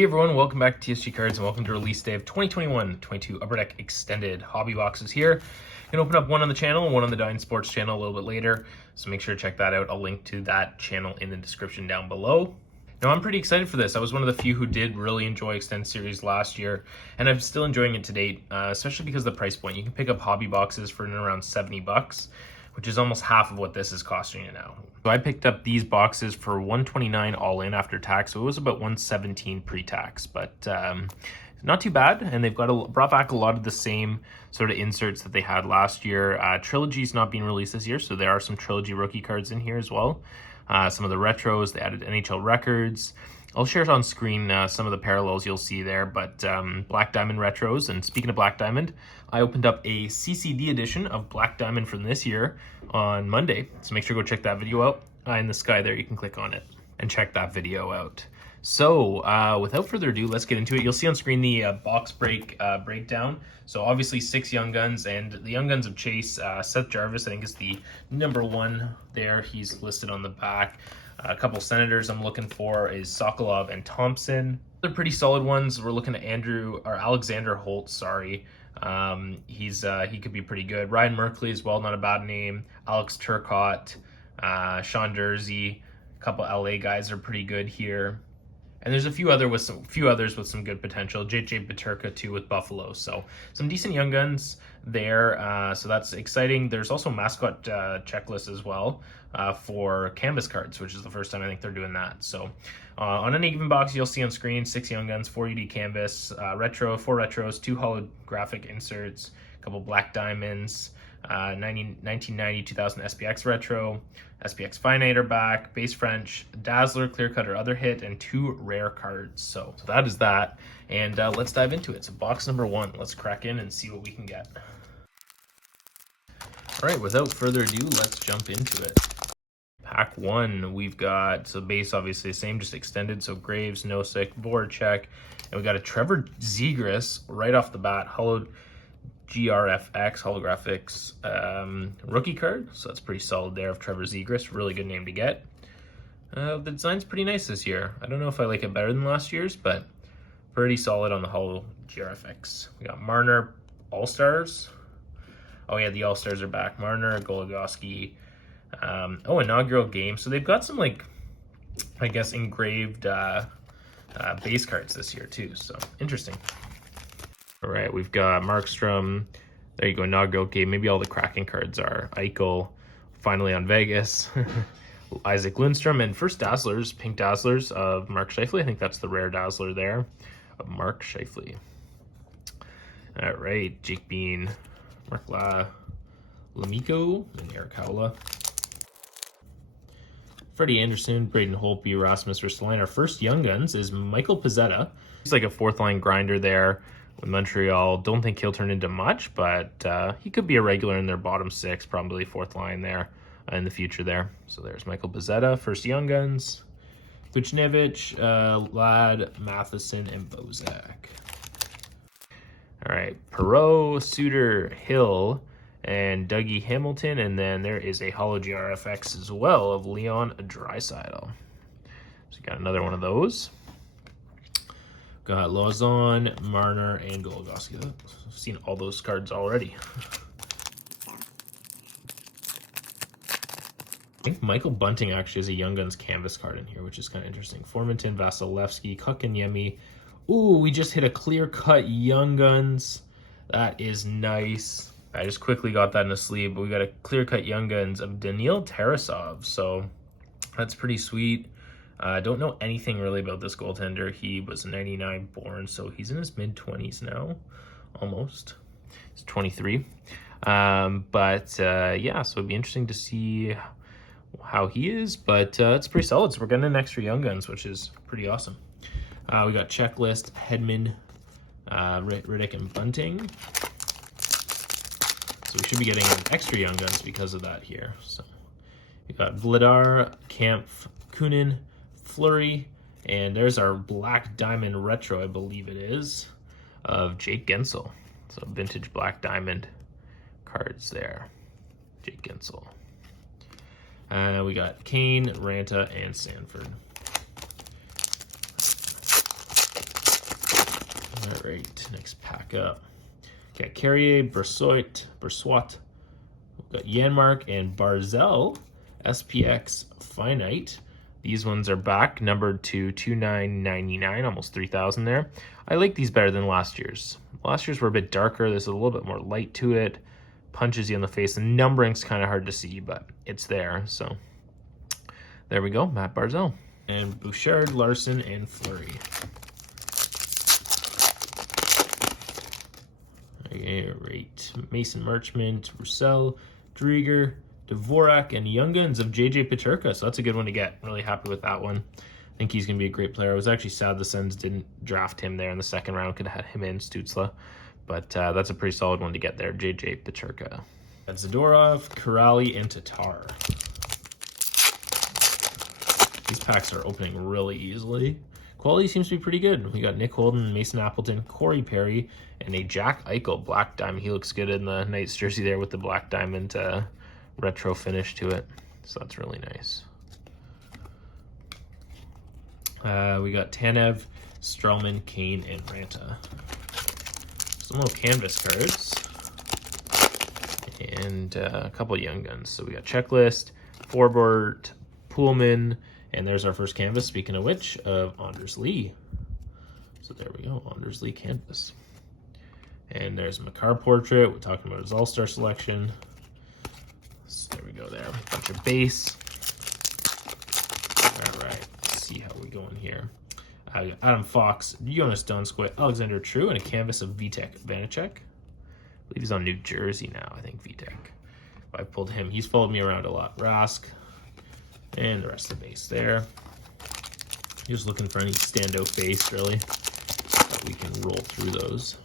Hey everyone, welcome back to TSG Cards and welcome to release day of 2021-22 Upper Deck Extended Hobby Boxes here. I'm going to open up one on the channel and one on the Dine Sports channel a little bit later, so make sure to check that out. I'll link to that channel in the description down below. Now I'm pretty excited for this. I was one of the few who did really enjoy Extended Series last year, and I'm still enjoying it to date, especially because of the price point. You can pick up hobby boxes for around $70, which is almost half of what this is costing you now. So I picked up these boxes for $129 all in after tax, so it was about $117 pre-tax, but not too bad. And they've brought back a lot of the same sort of inserts that they had last year. Trilogy's not being released this year, so there are some Trilogy rookie cards in here as well. Some of the retros, they added NHL records. I'll share it on screen, some of the parallels you'll see there, but Black Diamond retros. And speaking of Black Diamond, I opened up a CCD edition of Black Diamond from this year on Monday, so make sure to go check that video out. In the sky there, you can click on it and check that video out. So without further ado, let's get into it. You'll see on screen the box breakdown. So obviously 6 Young Guns, and the Young Guns of Chase, Seth Jarvis, I think is the #1 there. He's listed on the back. A couple Senators I'm looking for is Sokolov and Thompson. They're pretty solid ones. We're looking at Alexander Holtz, sorry. He could be pretty good. Ryan Merkley as well, not a bad name. Alex Turcotte, Sean Durzi, a couple LA guys are pretty good here. And there's a few others with some good potential. JJ Peterka too with Buffalo. So some decent Young Guns there. So that's exciting. There's also mascot checklist as well for canvas cards, which is the first time I think they're doing that. So on any given box, you'll see on screen 6 Young Guns, 4 UD canvas, 4 retros, 2 holographic inserts, a couple Black Diamonds, 1990 2000 SPX retro, SPX Finite back, base French, Dazzler, clear cut or other hit, and 2 rare cards. So that is that, and let's dive into it. So box number 1, let's crack in and see what we can get. All right, without further ado, let's jump into it. Pack 1, we've got, so base obviously the same, just extended, so Graves, Nosek, Voracek, and we got a Trevor Zegras right off the bat, holo GRFX holographics rookie card, so that's pretty solid there of Trevor Zegras. Really good name to get. The design's pretty nice this year. I don't know if I like it better than last year's, but pretty solid on the holo GRFX. We got Marner All-Stars. Oh yeah, the All-Stars are back. Marner, Goligoski. Inaugural game. So they've got some, like, I guess engraved base cards this year too, so interesting. All right, we've got Markstrom. There you go, inaugural game. Maybe all the Kraken cards are. Eichel, finally on Vegas. Isaac Lundstrom, and first Dazzlers, pink Dazzlers of Mark Scheifele. I think that's the rare Dazzler there of Mark Scheifele. All right, Jake Bean, Mark Lamico, and Eric Howla. Freddie Anderson, Braden Holtby, Rasmus Ristolainen. Our first Young Guns is Michael Pezzetta. He's like a 4th-line grinder there with Montreal. Don't think he'll turn into much, but he could be a regular in their bottom 6, probably 4th line there in the future there. So there's Michael Pezzetta, first Young Guns. Buchnevich, Ladd, Matheson, and Bozak. All right, Perreault, Suter, Hill, and Dougie Hamilton, and then there is a holo GRFX as well of Leon Draisaitl. So you got another one of those. Got Lauzon, Marner, and Goligoski. I've seen all those cards already. I think Michael Bunting actually has a Young Guns canvas card in here, which is kind of interesting. Formenton, Vasilevsky, Kotkaniemi. Ooh, we just hit a clear-cut Young Guns. That is nice. I just quickly got that in a sleeve, but we got a clear-cut Young Guns of Daniil Tarasov, so that's pretty sweet. I don't know anything really about this goaltender. He was 99 born, so he's in his mid-20s now, almost. He's 23. Yeah, so it'd be interesting to see how he is, but it's pretty solid. So we're getting an extra Young Guns, which is pretty awesome. We got Checklist, Hedman, Riddick, and Bunting. So we should be getting an extra Young Guns because of that here. So we got Vladar, Kampf, Kunin, Fleury, and there's our Black Diamond retro, I believe it is, of Jake Gensel. So vintage Black Diamond cards there. Jake Gensel. We got Kane, Ranta, and Sanford. All right, next pack up. Got Carrier, Brossoit. We've got Janmark and Barzell, SPX Finite. These ones are back, numbered to 2999, almost 3,000 there. I like these better than last year's. Last year's were a bit darker. There's a little bit more light to it. Punches you in the face. The numbering's kind of hard to see, but it's there. So there we go, Matt Barzell. And Bouchard, Larson, and Fleury. All right, Mason Marchment, Roussel, Drieger, Dvorak, and Young Guns of JJ Peterka. So that's a good one to get. Really happy with that one. I think he's going to be a great player. I was actually sad the Sens didn't draft him there in the second round. Could have had him in Stützle. But that's a pretty solid one to get there. JJ Peterka. That's Zadorov, Kuraly, and Tatar. These packs are opening really easily. Quality seems to be pretty good. We got Nick Holden, Mason Appleton, Corey Perry, and a Jack Eichel Black Diamond. He looks good in the Knights jersey there with the Black Diamond retro finish to it. So that's really nice. We got Tanev, Strelman, Kane, and Ranta. Some little canvas cards. And a couple of Young Guns. So we got Checklist, Forbort, Poolman, and there's our first canvas, speaking of which, of Anders Lee. So there we go, Anders Lee canvas. And there's Makar portrait. We're talking about his all-star selection. So there we go there. A bunch of base. All right, let's see how we going here. Adam Fox, Jonas Donskoy, Alexander True, and a canvas of Vitek Vanacek. I believe he's on New Jersey now, I think, Vitek. I pulled him. He's followed me around a lot. Rask, and the rest of the base there. Just looking for any standout face, really, that we can roll through those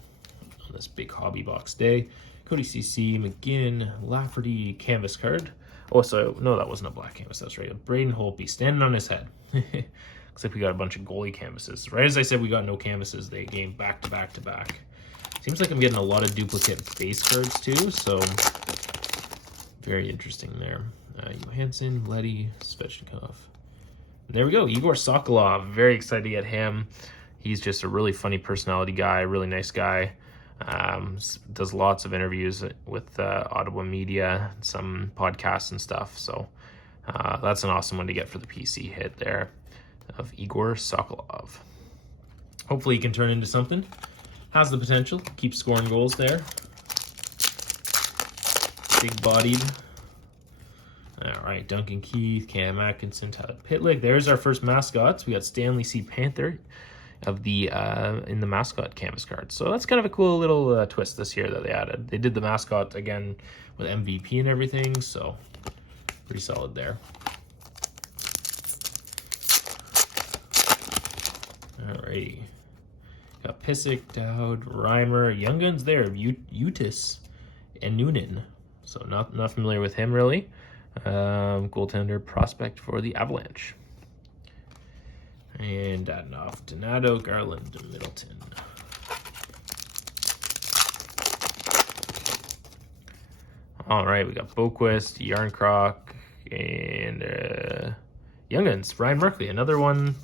on this big hobby box day. Cody CC, McGinn, Lafferty, canvas card. Oh, so, no, that wasn't a black canvas. That's right. Braden Holtby, standing on his head. Looks like we got a bunch of goalie canvases. Right as I said we got no canvases, they game back to back to back. Seems like I'm getting a lot of duplicate base cards too, so very interesting there. Johansson, Letty, Svechnikov. And there we go, Igor Sokolov. Very excited to get him. He's just a really funny personality guy, really nice guy. Does lots of interviews with Ottawa media, some podcasts and stuff. So that's an awesome one to get for the PC hit there of Igor Sokolov. Hopefully he can turn into something. Has the potential. Keep scoring goals there. Big bodied. All right, Duncan Keith, Cam Atkinson, Tyler Pitlick. There's our first mascots. We got Stanley C. Panther of the in the mascot canvas card. So that's kind of a cool little twist this year that they added. They did the mascot again with MVP and everything, so pretty solid there. Alrighty. Got Pissick, Dowd, Reimer, Young Guns there, Utis, and Noonan. So not familiar with him really. Goaltender prospect for the Avalanche. And Dadonov, Donato, Garland, Middleton. All right, we got Boquist, Yarncroc, and Young Guns, Ryan Merkley, another one.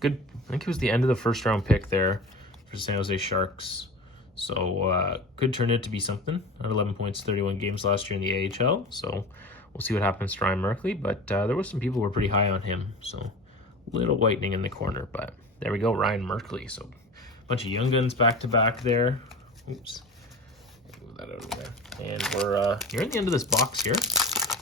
Good, I think it was the end of the first round pick there for San Jose Sharks. So could turn it to be something. At 11 points, 31 games last year in the AHL. So we'll see what happens to Ryan Merkley. But there were some people who were pretty high on him. So little whitening in the corner. But there we go, Ryan Merkley. So a bunch of Young Guns back to back there. Oops. Move that out of there. And we're nearing the end of this box here.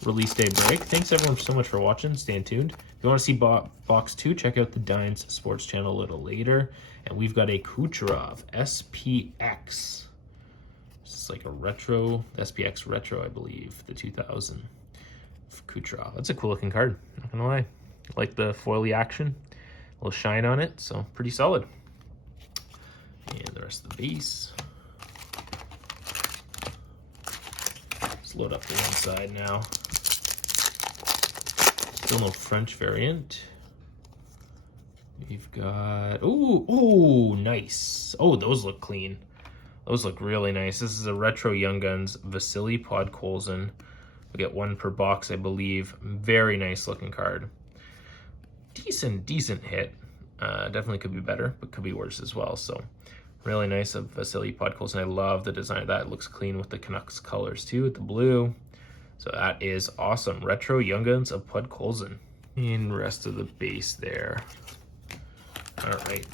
Release day break. Thanks everyone so much for watching. Stay tuned. If you want to see box 2, check out the Dines Sports channel a little later. And we've got a Kucherov SPX. It's like a retro, SPX retro, I believe, the 2000 Kucherov. That's a cool looking card, not gonna lie. I like the foily action, a little shine on it, so pretty solid. And the rest of the base. Let's load up the one side now. Still no French variant. We've got, ooh, nice. Oh, those look clean. Those look really nice. This is a retro Young Guns Vasily Podkolzin. We get one per box, I believe. Very nice looking card. Decent hit. Definitely could be better, but could be worse as well. So Really nice of Vasily Podkolzin. I love the design of that. It looks clean with the Canucks colors too, with the blue. So that is awesome. Retro Young Guns of Podkolzin. And rest of the base there. All right.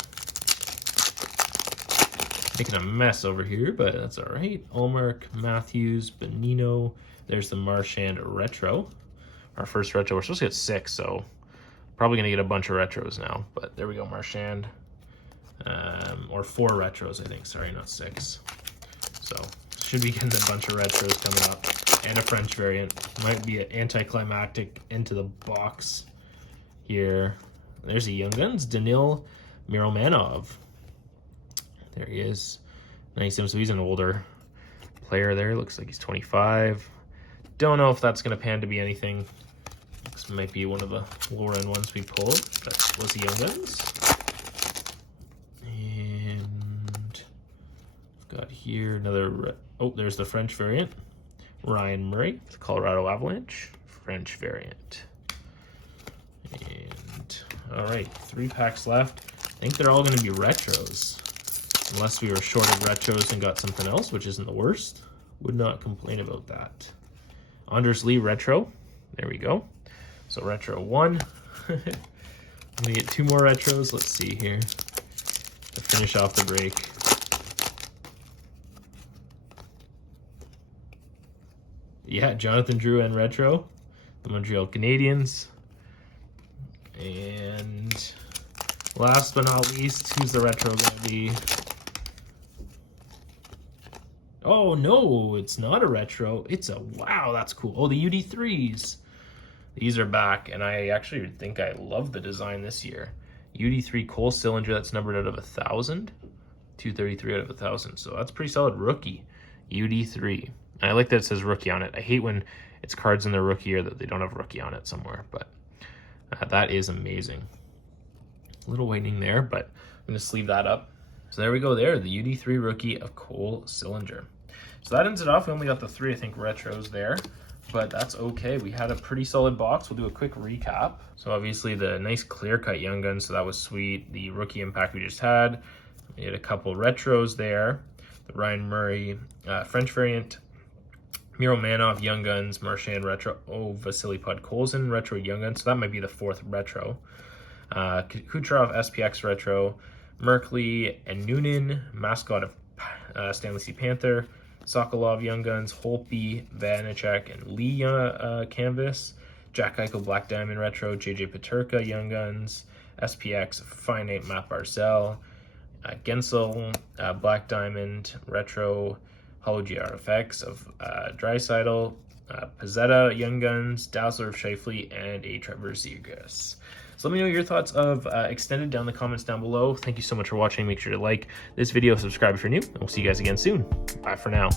Making a mess over here, but that's all right. Ullmark, Matthews, Bonino. There's the Marchand Retro. Our first retro. We're supposed to get 6, so probably gonna get a bunch of retros now. But there we go, Marchand. Or 4 retros, I think. Sorry, not 6. So should be getting a bunch of retros coming up. And a French variant. Might be an anticlimactic into the box here. There's a Young Guns, Danil Miromanov. There he is. Nice. So he's an older player there. Looks like he's 25. Don't know if that's going to pan to be anything. This might be one of the lower end ones we pulled. That was the Young Guns. And I've got here another. Oh, there's the French variant. Ryan Murray, the Colorado Avalanche, French variant. And all right, 3 packs left. I think they're all going to be retros, unless we were short of retros and got something else, which isn't the worst. Would not complain about that. Anders Lee retro. There we go. So retro 1. I'm gonna get 2 more retros. Let's see here to finish off the break. Yeah, Jonathan Drouin retro, the Montreal Canadiens. And last but not least, who's the retro gonna be? Oh no, it's not a retro. It's a, wow, that's cool. Oh, the UD3s. These are back, and I actually think I love the design this year. UD3 Cole Sillinger, that's numbered out of 1,000. 233 out of 1,000, so that's pretty solid rookie. UD3. And I like that it says rookie on it. I hate when it's cards in their rookie year that they don't have rookie on it somewhere, but that is amazing. A little whitening there, but I'm going to sleeve that up. So there we go there, the UD3 rookie of Cole Sillinger. So that ends it off. We only got the 3, I think, retros there, but that's okay. We had a pretty solid box. We'll do a quick recap. So obviously the nice clear-cut Young Guns, so that was sweet. The rookie impact we just had. We had a couple retros there. The Ryan Murray French variant. Miromanov Young Guns, Marchand retro. Oh, Vasily Podkolzin retro Young Guns. So that might be the 4th retro. Kucherov SPX retro. Merkley and Noonan, mascot of Stanley C. Panther. Sokolov Young Guns, Holtby, Vanacek, and Lee canvas. Jack Eichel Black Diamond retro. JJ Peterka Young Guns. SPX Finite Matt Barzal. Gensel Black Diamond retro. Hollow GRFX of Draisaitl, Pizzetta Young Guns, Dazzler of Scheifele, and a Trevor Zegras. So let me know your thoughts of Extended down in the comments down below. Thank you so much for watching. Make sure to like this video, subscribe if you're new, and we'll see you guys again soon. Bye for now.